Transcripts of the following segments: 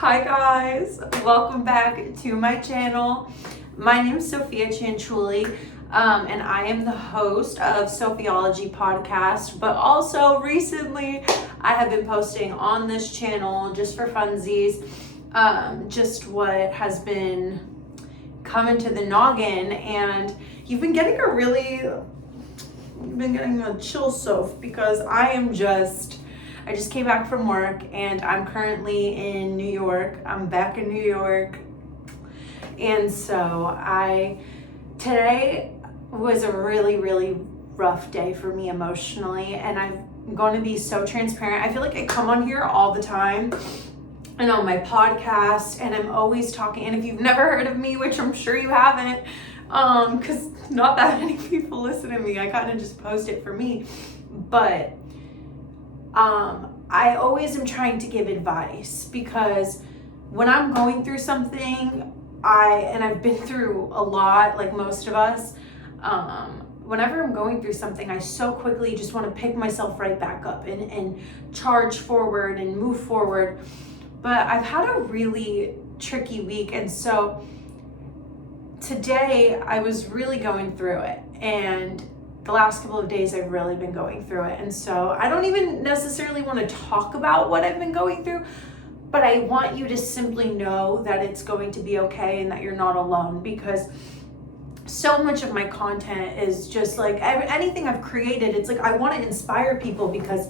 Hi guys, welcome back to my channel. My name is Sophia Chanchuli, and I am the host of Sophiology podcast, but also recently I have been posting on this channel just for funsies, just what has been coming to the noggin, and you've been getting a chill Soph, because I just came back from work and I'm currently in New York. I'm back in New York. And so today was a really, really rough day for me emotionally. And I'm going to be so transparent. I feel like I come on here all the time and on my podcast, and I'm always talking. And if you've never heard of me, which I'm sure you haven't, because not that many people listen to me, I kind of just post it for me. But I always am trying to give advice, because when I'm going through something, I've been through a lot, like most of us, whenever I'm going through something, I so quickly just want to pick myself right back up and charge forward and move forward. But I've had a really tricky week, and so today I was really going through it, and the last couple of days I've really been going through it. And so I don't even necessarily want to talk about what I've been going through, but I want you to simply know that it's going to be okay and that you're not alone, because so much of my content is just like anything I've created. It's like I want to inspire people, because,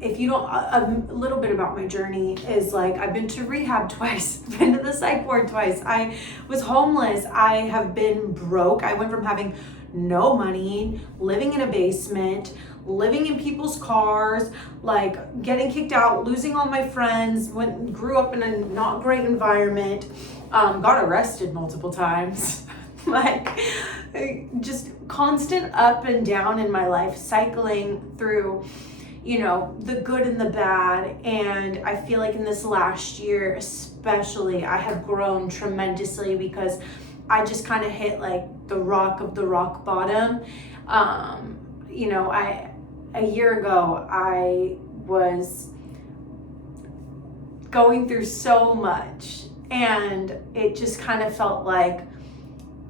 if you don't, a little bit about my journey is like, I've been to rehab twice, been to the psych ward twice. I was homeless. I have been broke. I went from having no money, living in a basement, living in people's cars, like getting kicked out, losing all my friends, grew up in a not great environment, got arrested multiple times, like just constant up and down in my life, cycling through, the good and the bad. And I feel like in this last year especially, I have grown tremendously, because I just kind of hit like the rock bottom. A year ago, I was going through so much, and it just kind of felt like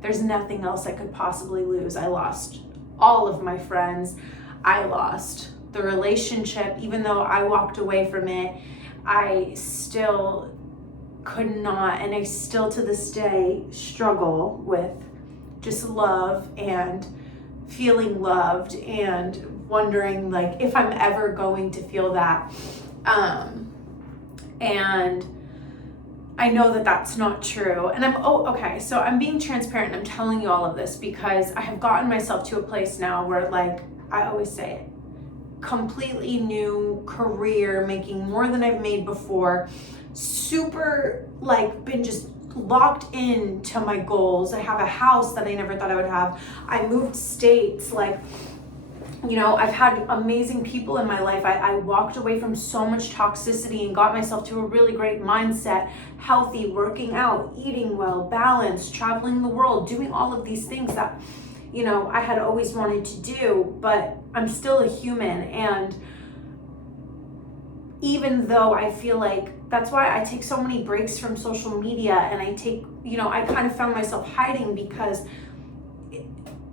there's nothing else I could possibly lose. I lost all of my friends. I lost the relationship. Even though I walked away from it, I still could not, and I still to this day struggle with just love and feeling loved and wondering like if I'm ever going to feel that. And I know that that's not true. And so I'm being transparent, and I'm telling you all of this because I have gotten myself to a place now where, like I always say it, completely new career, making more than I've made before, super been just locked into my goals. I have a house that I never thought I would have. I moved states, I've had amazing people in my life. I walked away from so much toxicity and got myself to a really great mindset, healthy, working out, eating well, balanced, traveling the world, doing all of these things that, I had always wanted to do, but I'm still a human. And even though I feel like that's why I take so many breaks from social media, and I kind of found myself hiding, because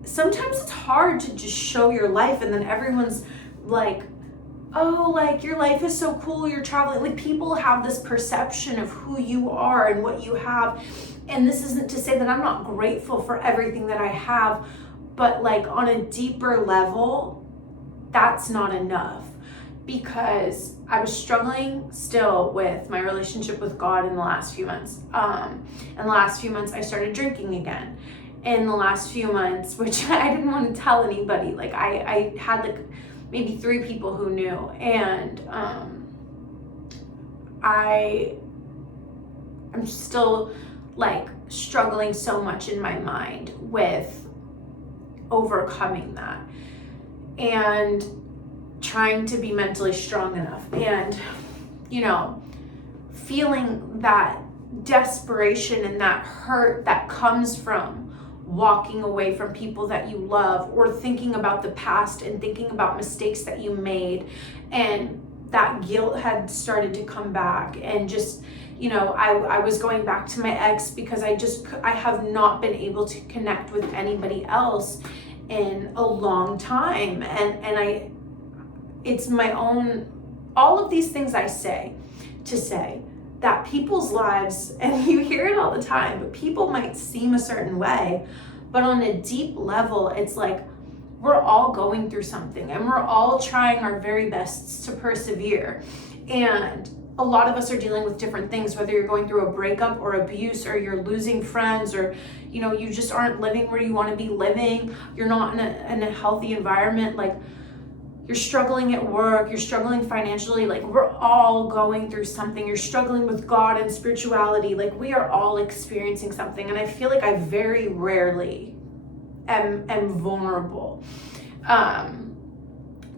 sometimes it's hard to just show your life, and then everyone's like, oh, like your life is so cool, you're traveling. Like, people have this perception of who you are and what you have. And this isn't to say that I'm not grateful for everything that I have, but like on a deeper level, that's not enough, because I was struggling still with my relationship with God in the last few months. In the last few months, I started drinking again. In the last few months, which I didn't want to tell anybody, like I had maybe 3 people who knew, and I'm still struggling so much in my mind with overcoming that and trying to be mentally strong enough, and feeling that desperation and that hurt that comes from walking away from people that you love, or thinking about the past and thinking about mistakes that you made, and that guilt had started to come back, and just, you know, I was going back to my ex because I have not been able to connect with anybody else in a long time. And it's my own, all of these things I say to say that people's lives, and you hear it all the time, but people might seem a certain way, but on a deep level, it's like, we're all going through something, and we're all trying our very best to persevere. And a lot of us are dealing with different things, whether you're going through a breakup or abuse, or you're losing friends, or, you know, you just aren't living where you want to be living. You're not in a healthy environment. Like, you're struggling at work, you're struggling financially. Like, we're all going through something. You're struggling with God and spirituality. Like, we are all experiencing something. And I feel like I very rarely am vulnerable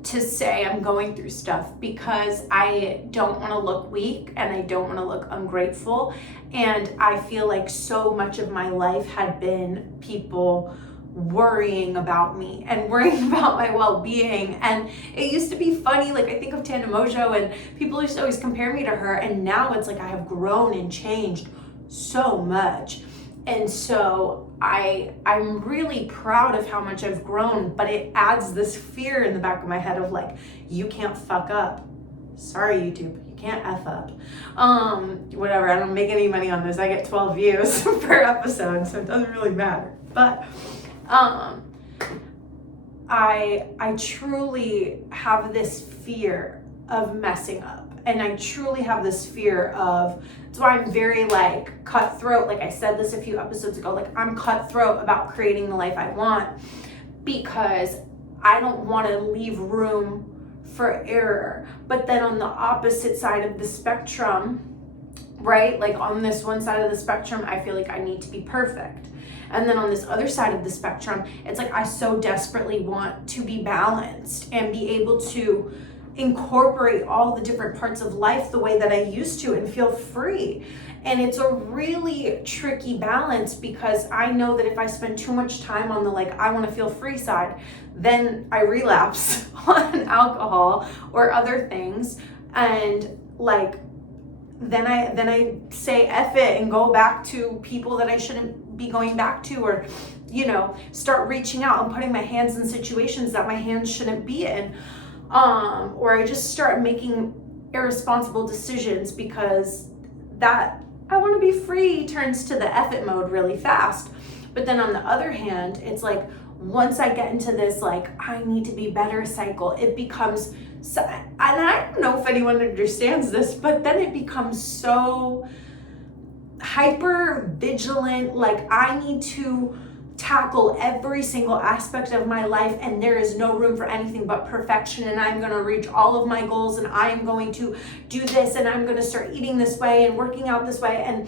to say I'm going through stuff, because I don't want to look weak and I don't want to look ungrateful. And I feel like so much of my life had been people worrying about me and worrying about my well-being. And it used to be funny, like, I think of Tana Mojo, and people used to always compare me to her, and now it's like I have grown and changed so much. And so I'm really proud of how much I've grown, but it adds this fear in the back of my head of like, you can't fuck up. Sorry, YouTube, you can't F up. Whatever, I don't make any money on this. I get 12 views per episode, so it doesn't really matter. But I truly have this fear of messing up. And I truly have this fear of, that's why I'm very like cutthroat. Like I said this a few episodes ago, like I'm cutthroat about creating the life I want, because I don't want to leave room for error. But then on the opposite side of the spectrum, right? Like on this one side of the spectrum, I feel like I need to be perfect. And then on this other side of the spectrum, it's like I so desperately want to be balanced and be able to incorporate all the different parts of life the way that I used to and feel free. And it's a really tricky balance, because I know that if I spend too much time on the like I want to feel free side, then I relapse on alcohol or other things, and like then I say F it and go back to people that I shouldn't be going back to, or, you know, start reaching out and putting my hands in situations that my hands shouldn't be in. Or I just start making irresponsible decisions, because that I want to be free turns to the F it mode really fast. But then on the other hand, it's like once I get into this like I need to be better cycle, it becomes so, and I don't know if anyone understands this, but then it becomes so hyper vigilant. Like I need to tackle every single aspect of my life, and there is no room for anything but perfection, and I'm going to reach all of my goals, and I am going to do this, and I'm going to start eating this way and working out this way. And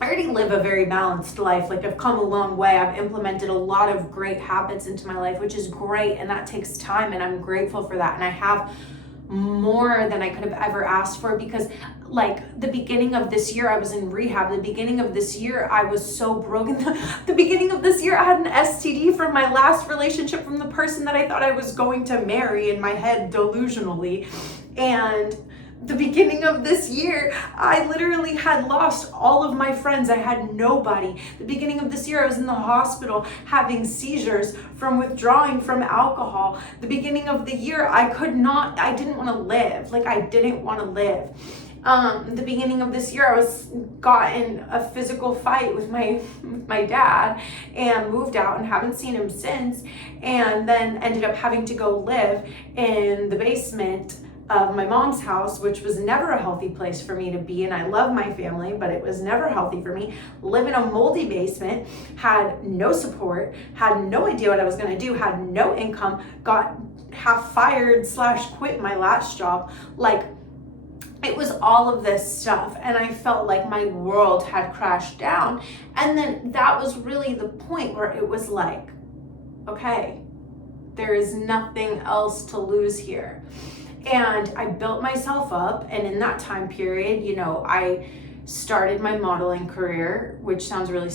I already live a very balanced life. Like I've come a long way. I've implemented a lot of great habits into my life, which is great, and that takes time, and I'm grateful for that. And I have more than I could have ever asked for, because like the beginning of this year I was in rehab. The beginning of this year I was so broken. The beginning of this year I had an STD from my last relationship, from the person that I thought I was going to marry in my head delusionally. And the beginning of this year, I literally had lost all of my friends. I had nobody. The beginning of this year, I was in the hospital having seizures from withdrawing from alcohol. The beginning of the year, I didn't want to live. Like I didn't want to live. The beginning of this year, I got in a physical fight with my dad and moved out and haven't seen him since. And then ended up having to go live in the basement of my mom's house, which was never a healthy place for me to be. And I love my family, but it was never healthy for me. Live in a moldy basement, had no support, had no idea what I was going to do, had no income, got half fired / quit my last job. Like it was all of this stuff, and I felt like my world had crashed down. And then that was really the point where it was like, okay, there is nothing else to lose here. And I built myself up, and in that time period, you know, I started my modeling career, which sounds really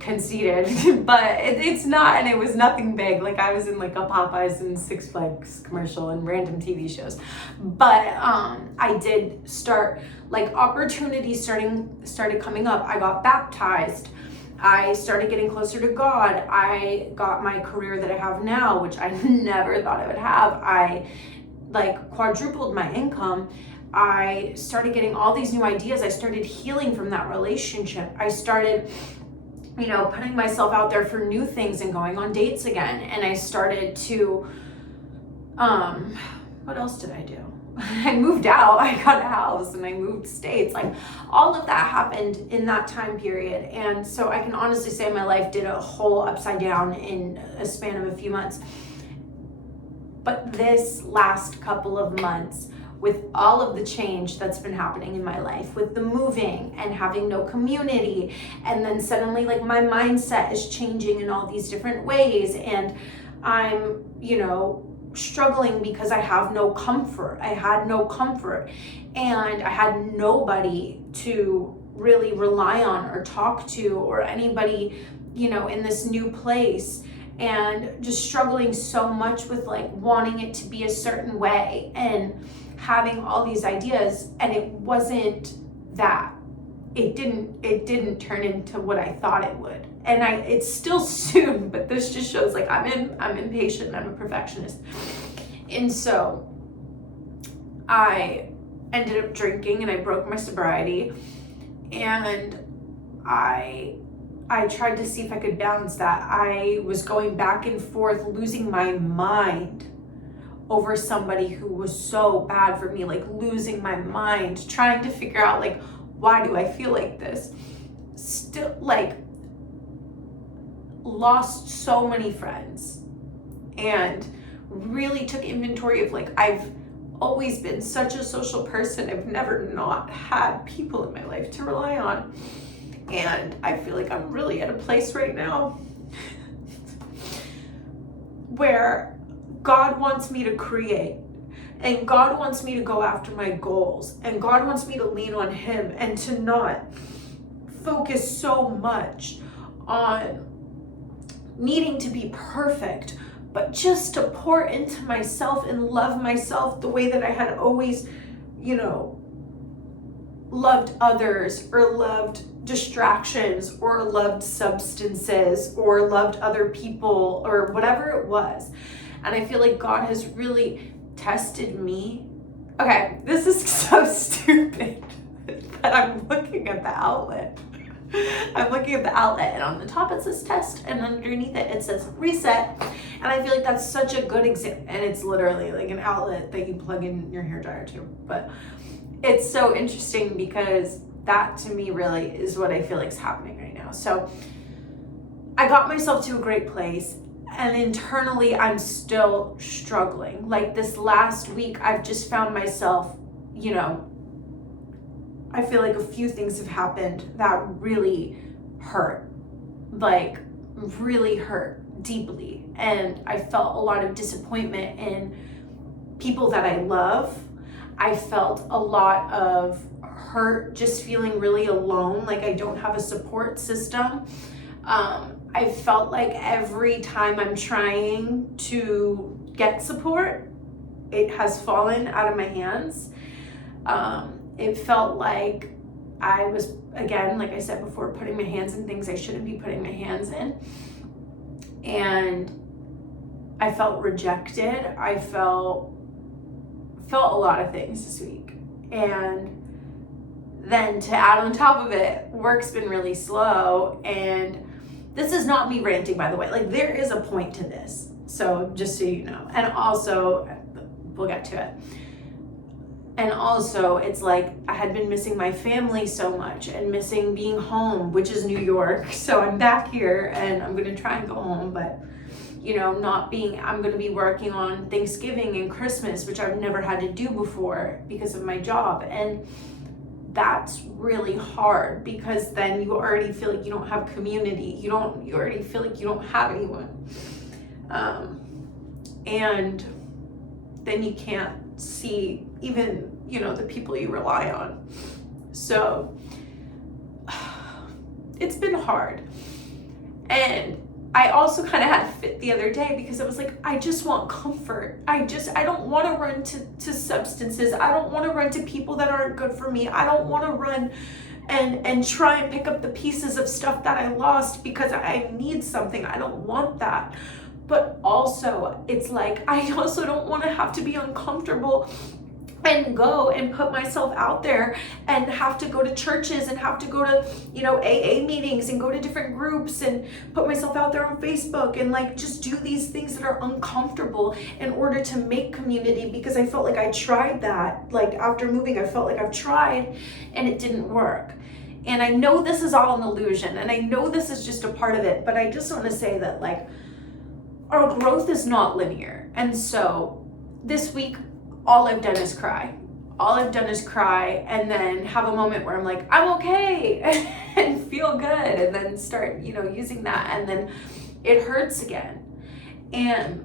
conceited, but it's not, and it was nothing big. Like I was in like a Popeyes and Six Flags commercial and random TV shows. But I did start, like opportunities started coming up. I got baptized. I started getting closer to God. I got my career that I have now, which I never thought I would have. I like quadrupled my income. I started getting all these new ideas. I started healing from that relationship. I started, you know, putting myself out there for new things and going on dates again. And I started to, what else did I do? I moved out, I got a house, and I moved states. Like all of that happened in that time period. And so I can honestly say my life did a whole upside down in a span of a few months. But this last couple of months, with all of the change that's been happening in my life, with the moving and having no community, and then suddenly like my mindset is changing in all these different ways, and I'm, you know, struggling because I have no comfort. I had no comfort, and I had nobody to really rely on or talk to, or anybody, you know, in this new place, and just struggling so much with like wanting it to be a certain way and having all these ideas, and it wasn't that. It didn't turn into what I thought it would. And it's still soon, but this just shows like I'm impatient and I'm a perfectionist. And so I ended up drinking and I broke my sobriety, and I tried to see if I could balance that. I was going back and forth, losing my mind over somebody who was so bad for me, like losing my mind, trying to figure out like, why do I feel like this? Still like lost so many friends, and really took inventory of like, I've always been such a social person. I've never not had people in my life to rely on. And I feel like I'm really at a place right now where God wants me to create, and God wants me to go after my goals, and God wants me to lean on Him and to not focus so much on needing to be perfect, but just to pour into myself and love myself the way that I had always, you know, loved others, or loved distractions, or loved substances, or loved other people, or whatever it was. And I feel like God has really tested me. Okay, this is so stupid that I'm looking at the outlet. I'm looking at the outlet, and on the top it says test, and underneath it says reset. And I feel like that's such a good example. And it's literally like an outlet that you plug in your hairdryer to. But it's so interesting because that to me really is what I feel like is happening right now. So I got myself to a great place, and internally I'm still struggling. Like this last week, I've just found myself, you know, I feel like a few things have happened that really hurt, like really hurt deeply. And I felt a lot of disappointment in people that I love. I felt a lot of hurt, just feeling really alone, like I don't have a support system. I felt like every time I'm trying to get support, it has fallen out of my hands. It felt like I was, again, like I said before, putting my hands in things I shouldn't be putting my hands in. And I felt rejected. I felt a lot of things this week. And then to add on top of it, work's been really slow. And this is not me ranting, by the way. Like, there is a point to this. So just so you know. And also, we'll get to it. And also, it's like I had been missing my family so much and missing being home, which is New York. So I'm back here and I'm going to try and go home. But, you know, I'm going to be working on Thanksgiving and Christmas, which I've never had to do before because of my job. And that's really hard because then you already feel like you don't have community. You already feel like you don't have anyone. And then you can't see even, you know, the people you rely on. So it's been hard. And I also kind of had a fit the other day because I was like, I just want comfort. I don't want to run to substances. I don't want to run to people that aren't good for me. I don't want to run and try and pick up the pieces of stuff that I lost because I need something. I don't want that. But also, it's like, I also don't want to have to be uncomfortable and go and put myself out there and have to go to churches and have to go to, AA meetings and go to different groups and put myself out there on Facebook and like just do these things that are uncomfortable in order to make community, because I felt like I tried that. Like after moving, I felt like I've tried and it didn't work. And I know this is all an illusion and I know this is just a part of it, but I just want to say that like our growth is not linear. And so this week, all I've done is cry. All I've done is cry and then have a moment where I'm like, I'm okay and feel good, and then start, using that, and then it hurts again. And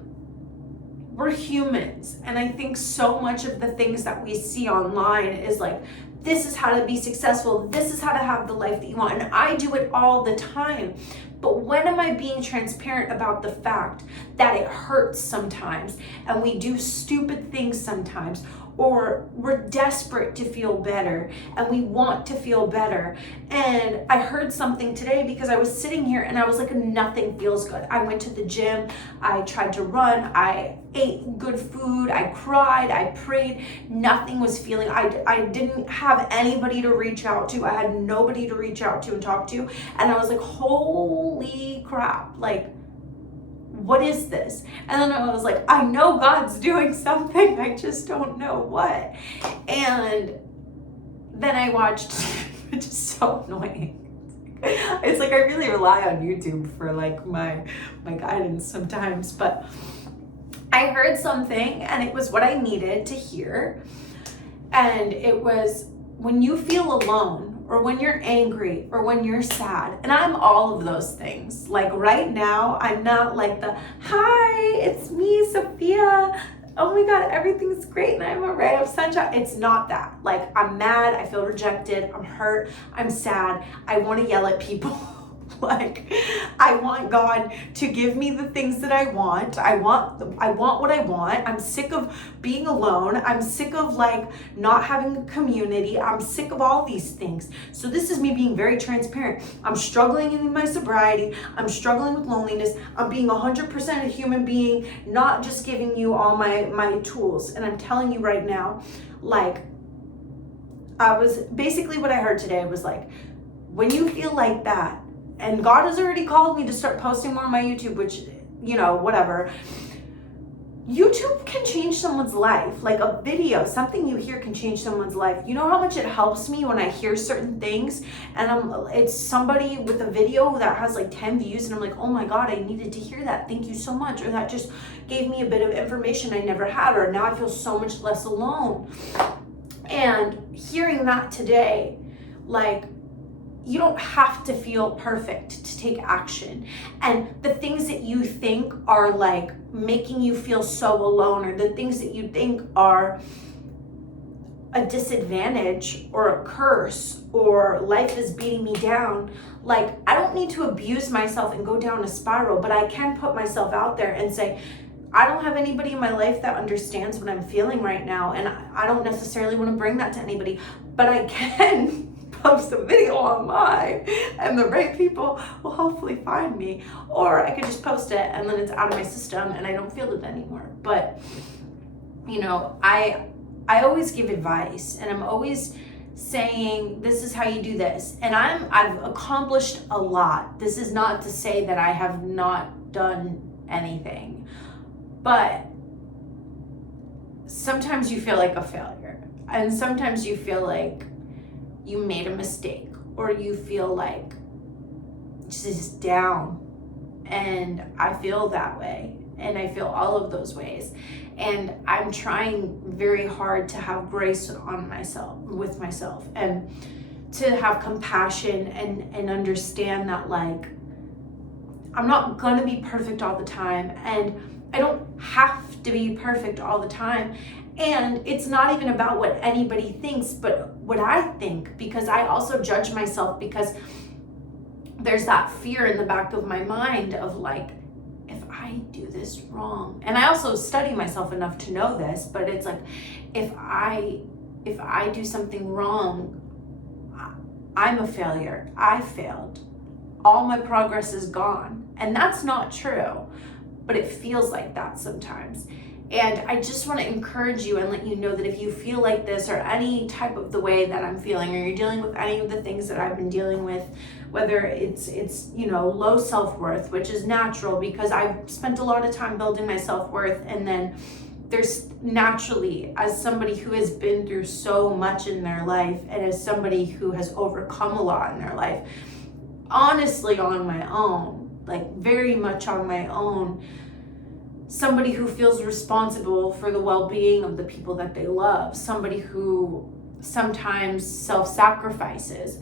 we're humans. And I think so much of the things that we see online is like, this is how to be successful. This is how to have the life that you want. And I do it all the time. But when am I being transparent about the fact that it hurts sometimes and we do stupid things sometimes, or we're desperate to feel better and we want to feel better? And I heard something today because I was sitting here and I was like, nothing feels good. I went to the gym, I tried to run, I ate good food, I cried, I prayed, nothing was feeling, I didn't have anybody to reach out to. I had nobody to reach out to and talk to. And I was like, holy crap, like, what is this? And then I was like, I know God's doing something, I just don't know what. And then I watched, which is so annoying. It's like I really rely on YouTube for like my guidance sometimes, but I heard something and it was what I needed to hear. And it was, when you feel alone, or when you're angry, or when you're sad, and I'm all of those things. Like right now, I'm not like the, hi, it's me, Sophia. Oh my God, everything's great and I'm a ray of sunshine. It's not that. Like I'm mad, I feel rejected, I'm hurt, I'm sad, I want to yell at people. Like I want God to give me the things that I want. I want what I want. I'm sick of being alone. I'm sick of like not having a community. I'm sick of all these things. So this is me being very transparent. I'm struggling in my sobriety. I'm struggling with loneliness. I'm being 100% a human being, not just giving you all my tools. And I'm telling you right now, like I was basically, what I heard today was like, when you feel like that, and God has already called me to start posting more on my YouTube, which, whatever. YouTube can change someone's life. Like a video, something you hear can change someone's life. You know how much it helps me when I hear certain things and it's somebody with a video that has like 10 views and I'm like, oh my God, I needed to hear that. Thank you so much. Or that just gave me a bit of information I never had, or now I feel so much less alone. And hearing that today, like, you don't have to feel perfect to take action. And the things that you think are like making you feel so alone, or the things that you think are a disadvantage or a curse or life is beating me down, like I don't need to abuse myself and go down a spiral, but I can put myself out there and say, I don't have anybody in my life that understands what I'm feeling right now, and I don't necessarily want to bring that to anybody, but I can post a video online and the right people will hopefully find me. Or I could just post it and then it's out of my system and I don't feel it anymore. But I always give advice and I'm always saying, this is how you do this. And I've accomplished a lot. This is not to say that I have not done anything, but sometimes you feel like a failure, and sometimes you feel like you made a mistake, or you feel like just down. And I feel that way, and I feel all of those ways. And I'm trying very hard to have grace on myself, with myself, and to have compassion and understand that like I'm not gonna be perfect all the time, and I don't have to be perfect all the time. And it's not even about what anybody thinks, but what I think, because I also judge myself, because there's that fear in the back of my mind of like, if I do this wrong, and I also study myself enough to know this, but it's like, if I do something wrong, I'm a failure. I failed. All my progress is gone. And that's not true, but it feels like that sometimes. And I just want to encourage you and let you know that if you feel like this, or any type of the way that I'm feeling, or you're dealing with any of the things that I've been dealing with, whether it's low self-worth, which is natural because I've spent a lot of time building my self-worth, and then there's naturally, as somebody who has been through so much in their life, and as somebody who has overcome a lot in their life, honestly on my own, like very much on my own, somebody who feels responsible for the well-being of the people that they love, somebody who sometimes self-sacrifices.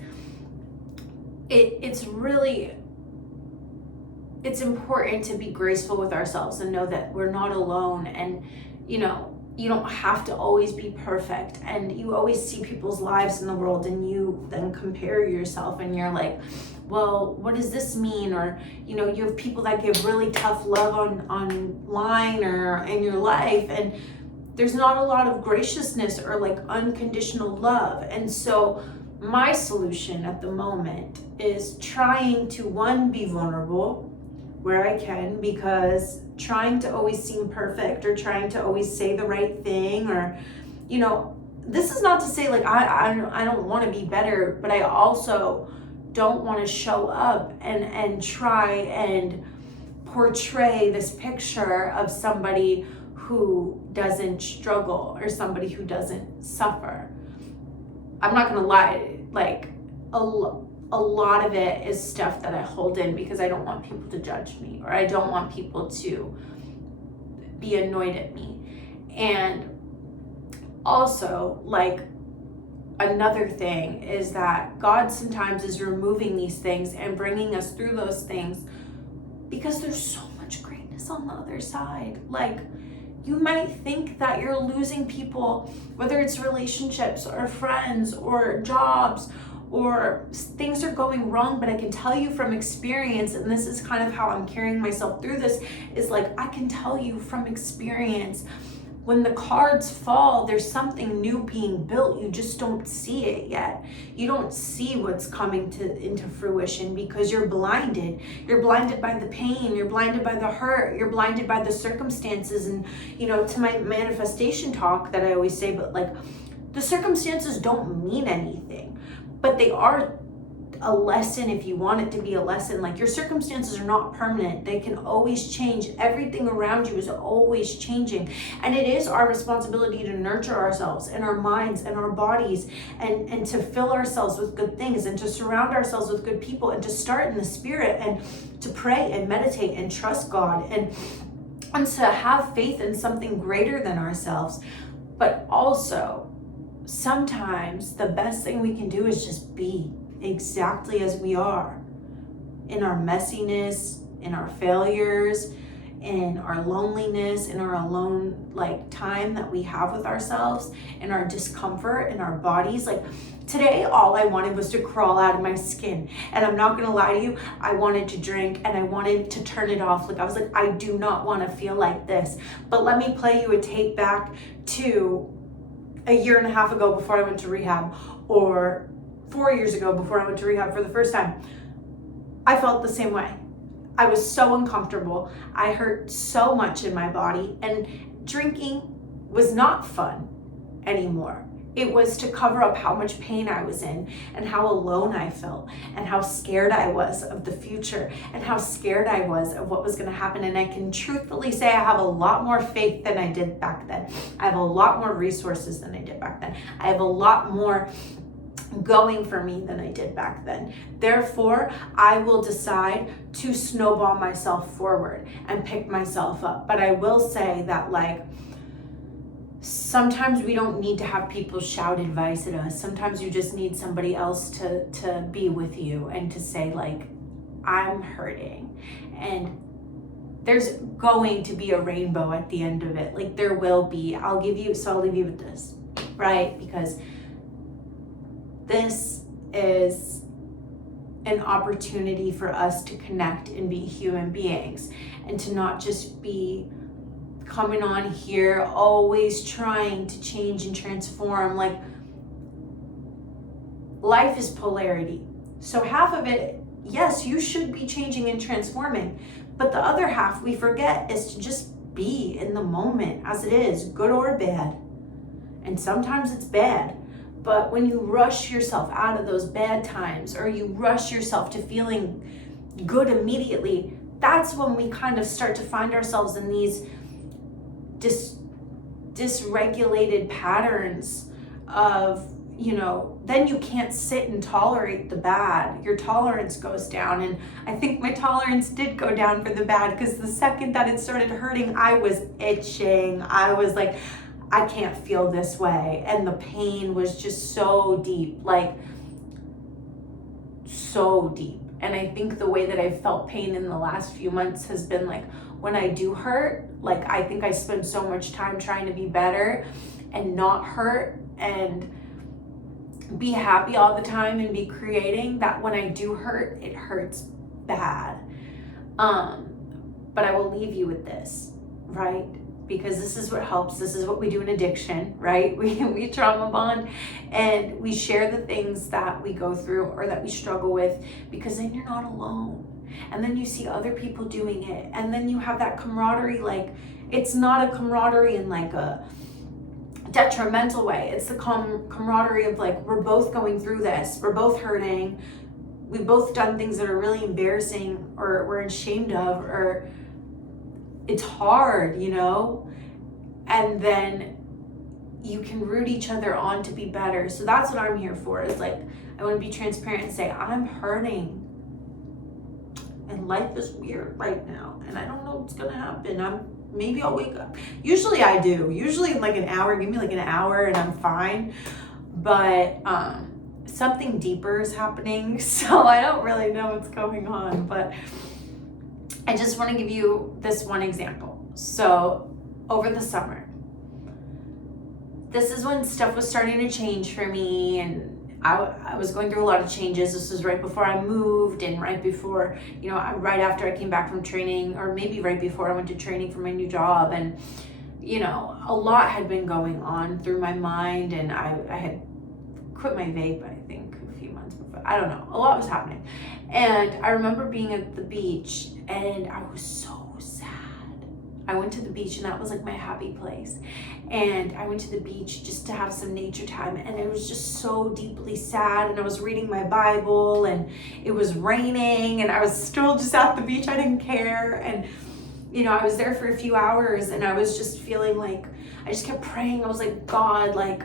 It's important to be graceful with ourselves and know that we're not alone. And you don't have to always be perfect, and you always see people's lives in the world, and you then compare yourself, and you're like, well, what does this mean? Or you have people that give really tough love online or in your life, and there's not a lot of graciousness or like unconditional love. And so my solution at the moment is trying to, one, be vulnerable where I can, because trying to always seem perfect or trying to always say the right thing, or this is not to say like I don't want to be better, but I also don't want to show up and try and portray this picture of somebody who doesn't struggle or somebody who doesn't suffer. I'm not gonna lie, like a lot of it is stuff that I hold in because I don't want people to judge me, or I don't want people to be annoyed at me. And also, like, another thing is that God sometimes is removing these things and bringing us through those things because there's so much greatness on the other side. Like, you might think that you're losing people, whether it's relationships or friends or jobs, or things are going wrong, but I can tell you from experience, and this is kind of how I'm carrying myself through this, is like, I can tell you from experience, when the cards fall, there's something new being built. You just don't see it yet. You don't see what's coming into fruition because you're blinded. You're blinded by the pain. You're blinded by the hurt. You're blinded by the circumstances. And, to my manifestation talk that I always say, but like, the circumstances don't mean anything, but they are a lesson if you want it to be a lesson. Like, your circumstances are not permanent. They can always change. Everything around you is always changing. And it is our responsibility to nurture ourselves and our minds and our bodies, and to fill ourselves with good things, and to surround ourselves with good people, and to start in the spirit, and to pray and meditate and trust God, and to have faith in something greater than ourselves. But also, sometimes the best thing we can do is just be exactly as we are, in our messiness, in our failures, in our loneliness, in our alone time that we have with ourselves, in our discomfort, in our bodies. Like, today, all I wanted was to crawl out of my skin. And I'm not gonna lie to you, I wanted to drink and I wanted to turn it off. Like, I was like, I do not want to feel like this. But let me play you a tape back to a year and a half ago before I went to rehab, or 4 years ago before I went to rehab for the first time. I felt the same way. I was so uncomfortable. I hurt so much in my body, and drinking was not fun anymore. It was to cover up how much pain I was in, and how alone I felt, and how scared I was of the future, and how scared I was of what was going to happen. And I can truthfully say I have a lot more faith than I did back then. I have a lot more resources than I did back then. I have a lot more going for me than I did back then. Therefore, I will decide to snowball myself forward and pick myself up. But I will say that, sometimes we don't need to have people shout advice at us. Sometimes you just need somebody else to be with you and to say, I'm hurting. And there's going to be a rainbow at the end of it. There will be. I'll leave you with this, right? Because this is an opportunity for us to connect and be human beings, and to not just be coming on here always trying to change and transform. Like, life is polarity. So half of it, yes, you should be changing and transforming, but the other half we forget is to just be in the moment as it is, good or bad. And sometimes it's bad, but when you rush yourself out of those bad times, or you rush yourself to feeling good immediately, that's when we kind of start to find ourselves in these dysregulated patterns of, then you can't sit and tolerate the bad. Your tolerance goes down. And I think my tolerance did go down for the bad, because the second that it started hurting, I was itching. I was like, I can't feel this way. And the pain was just so deep, like so deep. And I think the way that I've felt pain in the last few months has been like, when I do hurt, like I think I spend so much time trying to be better and not hurt and be happy all the time and be creating, that when I do hurt, it hurts bad. But I will leave you with this, right? Because this is what helps. This is what we do in addiction, right? We trauma bond, and we share the things that we go through or that we struggle with, because then you're not alone. And then you see other people doing it, and then you have that camaraderie. Like, it's not a camaraderie in like a detrimental way. It's the camaraderie of like, we're both going through this, we're both hurting, we've both done things that are really embarrassing or we're ashamed of, or it's hard, and then you can root each other on to be better. So that's what I'm here for, is like, I want to be transparent and say, I'm hurting and life is weird right now and I don't know what's gonna happen. Maybe I'll wake up. Usually I do. Usually in like an hour, give me like an hour and I'm fine. But something deeper is happening, so I don't really know what's going on. But I just want to give you this one example. So over the summer, this is when stuff was starting to change for me, and I was going through a lot of changes. This was right before I moved, and right before, right after I came back from training, or maybe right before I went to training for my new job. And, a lot had been going on through my mind, and I had quit my vape, I think, a few months before. I don't know. A lot was happening. And I remember being at the beach, and I was so sad. I went to the beach, and that was like my happy place. And I went to the beach just to have some nature time, and it was just so deeply sad. And I was reading my Bible, and it was raining, and I was still just at the beach. I didn't care. And I was there for a few hours, and I was just feeling like, I just kept praying. I was like, God, like,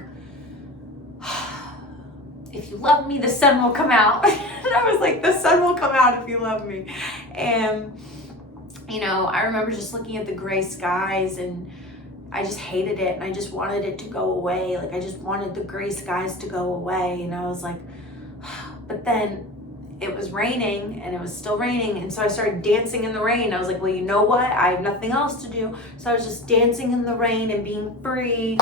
if you love me, the sun will come out. And I was like, the sun will come out if you love me. And I remember just looking at the gray skies, and I just hated it, and I just wanted it to go away. Like, I just wanted the gray skies to go away. And I was like, but then it was raining, and it was still raining. And so I started dancing in the rain. I was like, well, you know what? I have nothing else to do. So I was just dancing in the rain and being free.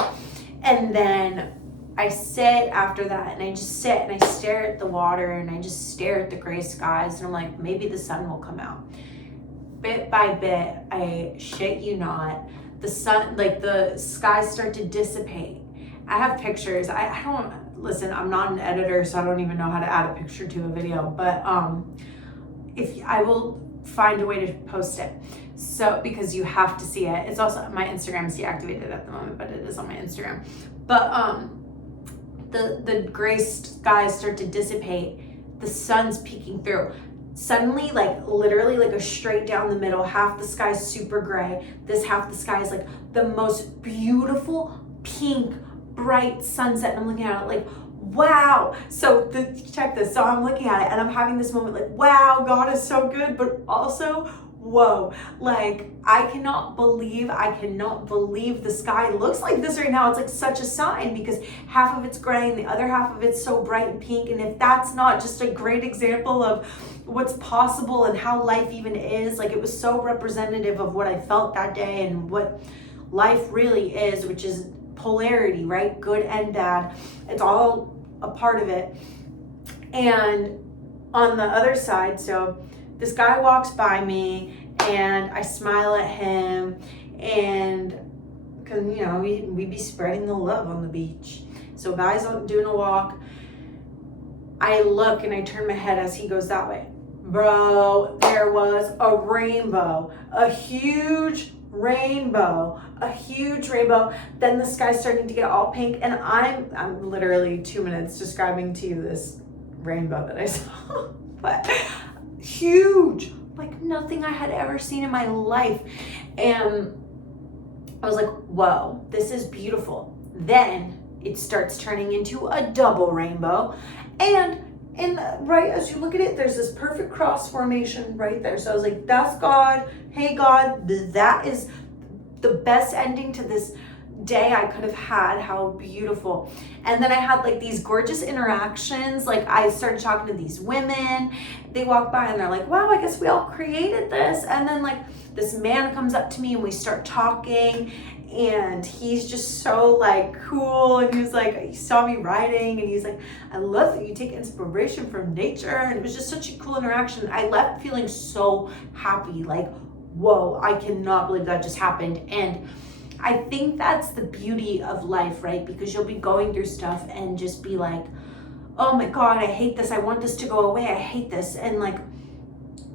And then I sit after that, and I just sit and I stare at the water, and I just stare at the gray skies. And I'm like, maybe the sun will come out. Bit by bit, I shit you not, the sun, like the skies start to dissipate. I have pictures. I don't, listen, I'm not an editor, so I don't even know how to add a picture to a video, but if I will find a way to post it. So, because you have to see it. It's also, my Instagram is deactivated at the moment, but it is on my Instagram. But the gray skies start to dissipate. The sun's peeking through. Suddenly, like literally like a straight down the middle, half the sky is super gray. This half the sky is like the most beautiful pink, bright sunset. And I'm looking at it like, wow. So check this. So I'm looking at it, and I'm having this moment like, wow, God is so good, but also, whoa, like I cannot believe the sky looks like this right now. It's like such a sign, because half of it's gray and the other half of it's so bright and pink. And if that's not just a great example of what's possible and how life even is, like it was so representative of what I felt that day and what life really is, which is polarity, right? Good and bad. It's all a part of it. And on the other side, so this guy walks by me and I smile at him, and because we be spreading the love on the beach. So guys doing a walk, I look and I turn my head as he goes that way. Bro, there was a rainbow, a huge rainbow. Then the sky's starting to get all pink, and I'm literally 2 minutes describing to you this rainbow that I saw. But huge, like nothing I had ever seen in my life. And I was like, whoa, this is beautiful. Then it starts turning into a double rainbow, and right as you look at it, there's this perfect cross formation right there. So I was like, that's God. Hey God, that is the best ending to this day I could have had. How beautiful. And then I had like these gorgeous interactions. Like I started talking to these women. They walk by and they're like, wow, I guess we all created this. And then like this man comes up to me and we start talking, and he's just so like cool, and he was like, he saw me writing and he's like, I love that you take inspiration from nature. And it was just such a cool interaction. I left feeling so happy, like, whoa, I cannot believe that just happened. And I think that's the beauty of life, right? Because you'll be going through stuff and just be like, oh my God, I hate this, I want this to go away, I hate this. And like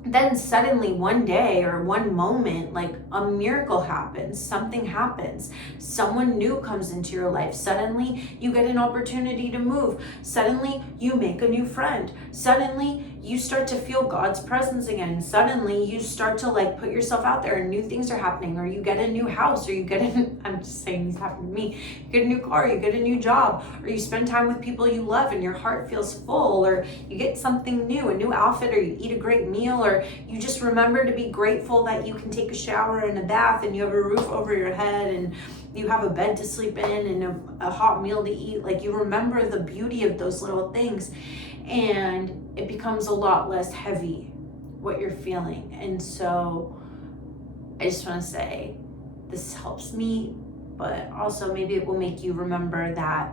then suddenly one day or one moment, like a miracle happens, something happens, someone new comes into your life. Suddenly you get an opportunity to move. Suddenly you make a new friend. Suddenly you start to feel God's presence again. Suddenly you start to like put yourself out there and new things are happening, or you get a new house, or you get I'm just saying this happened to me. You get a new car, you get a new job, or you spend time with people you love and your heart feels full, or you get something new, a new outfit, or you eat a great meal, or you just remember to be grateful that you can take a shower and a bath and you have a roof over your head and you have a bed to sleep in and a hot meal to eat. Like you remember the beauty of those little things, and it becomes a lot less heavy what you're feeling. And so I just want to say this helps me, but also maybe it will make you remember that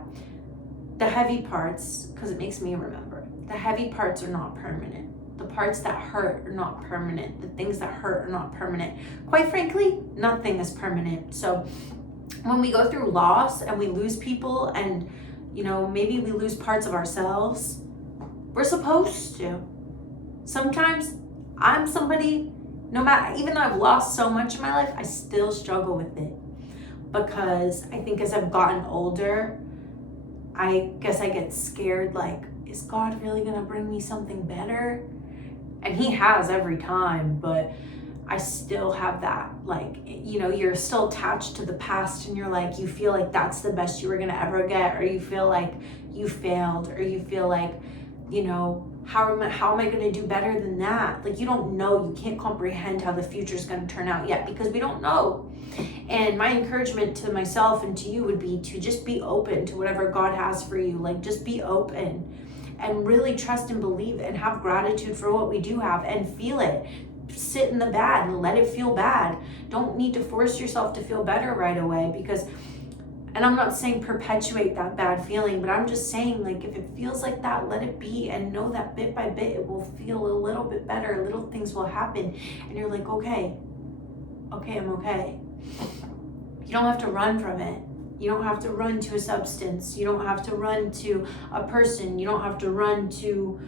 the heavy parts, because it makes me remember, the heavy parts are not permanent. The parts that hurt are not permanent. The things that hurt are not permanent. Quite frankly, nothing is permanent. So when we go through loss and we lose people, and maybe we lose parts of ourselves, we're supposed to. Sometimes I'm somebody, no matter, even though I've lost so much in my life, I still struggle with it. Because I think as I've gotten older, I guess I get scared, like, is God really gonna bring me something better? And he has every time, but I still have that, like, you're still attached to the past, and you're like, you feel like that's the best you were gonna ever get, or you feel like you failed, or you feel like, how am I gonna do better than that? Like, you don't know, you can't comprehend how the future is gonna turn out yet, because we don't know. And my encouragement to myself and to you would be to just be open to whatever God has for you. Like, just be open and really trust and believe and have gratitude for what we do have, and feel it. Sit in the bad and let it feel bad. Don't need to force yourself to feel better right away, because, and I'm not saying perpetuate that bad feeling, but I'm just saying, like, if it feels like that, let it be, and know that bit by bit it will feel a little bit better. Little things will happen, and you're like, okay, I'm okay. You don't have to run from it. You don't have to run to a substance. You don't have to run to a person. You don't have to run to,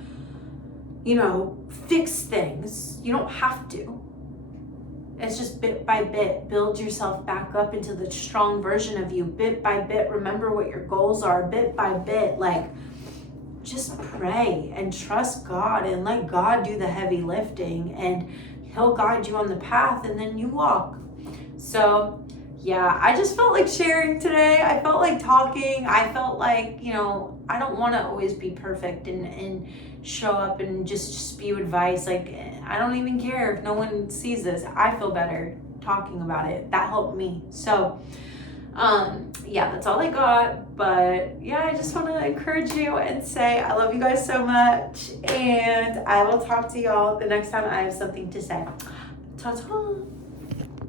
fix things. You don't have to. It's just bit by bit, build yourself back up into the strong version of you. Bit by bit, remember what your goals are. Bit by bit, like, just pray and trust God and let God do the heavy lifting, and he'll guide you on the path, and then you walk. So yeah, I just felt like sharing today. I felt like talking. I felt like, I don't want to always be perfect and show up and just spew advice. Like, I don't even care if no one sees this. I feel better talking about it. That helped me. So that's all I got. But yeah, I just want to encourage you and say I love you guys so much, and I will talk to y'all the next time I have something to say. Ta-ta.